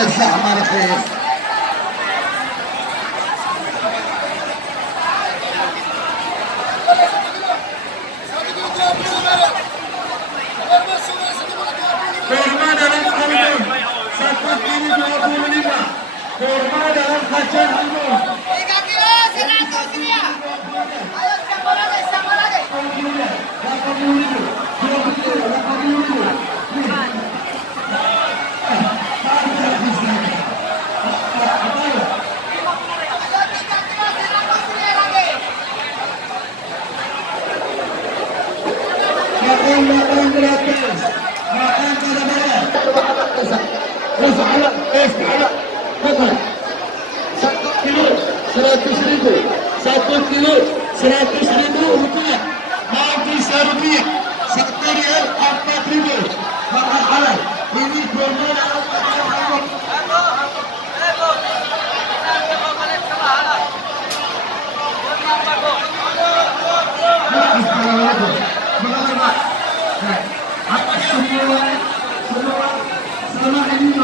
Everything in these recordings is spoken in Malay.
الزحمة رخيص. Kurma dalam kalung 1 kilo 25. Kurma dalam kacang halus 3 kilo 100 dia. Ayo siapa lagi? 80.000. 80.000. Makan gratis, makan tidak bayar. Makan 1 kilo 100.000, 1 kilo 100.000 rupiah. Mau bisa rupiah, 1 rial 4.000. Makan halal. Ini promo dalam makanan halal.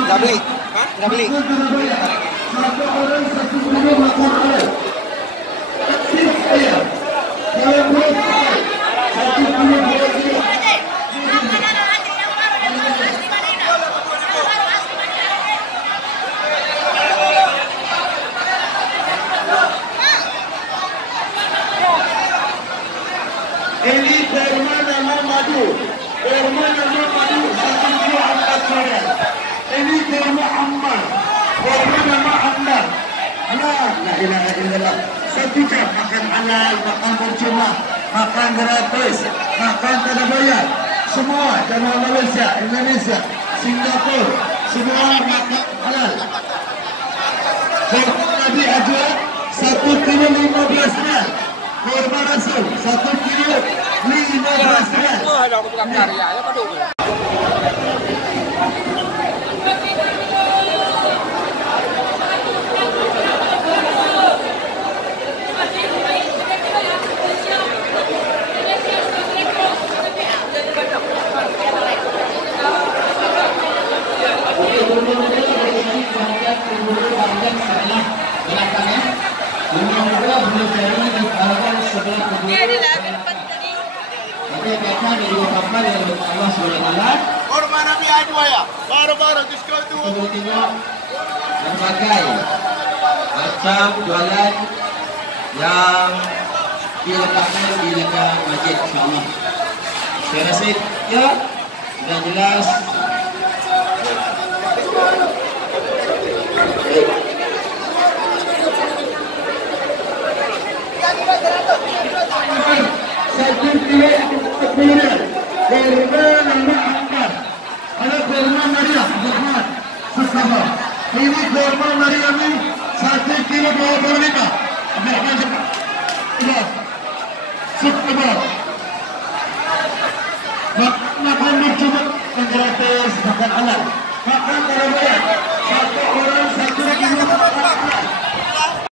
Nggak beli? Hah? Nggak beli? Satu orang 1 kilo makan halal. Sip saya. Kalau boleh 1 kilo 2 kilo. Ini kurma nama madu. Kurma nama madu 1 kilo 4 rial. Ini kurma ammar. Kurma nama ammar. Allah, la ilaha illallah. 1 jam makan halal, makan percuma, makan gratis, makan tak bayar. Semua jemaah Malaysia, Indonesia, Singapura, semua makan halal. Kurma Nabi ajar 1 kilo 15 rial. Kurma Rasul 1 kilo 15 rial. Ada bukan karya, ya padu. Kurma Nabi Ajwa ya. Baru-baru diskon tu. Tengok berbagai macam jualan yang diletakkan di dekat masjid, insyaAllah. Saya rasa ya sudah jelas. Satu kilo 40 rial. Kurma nama ammar. Ada kurma Maria Muhammad Susabah. Ini kurma Maria ini 1 kilo 25. Abdurrahman Jabbar. Susabah. Makan bercuma, makan gratis, makan halal. Makan kalau bayar. 1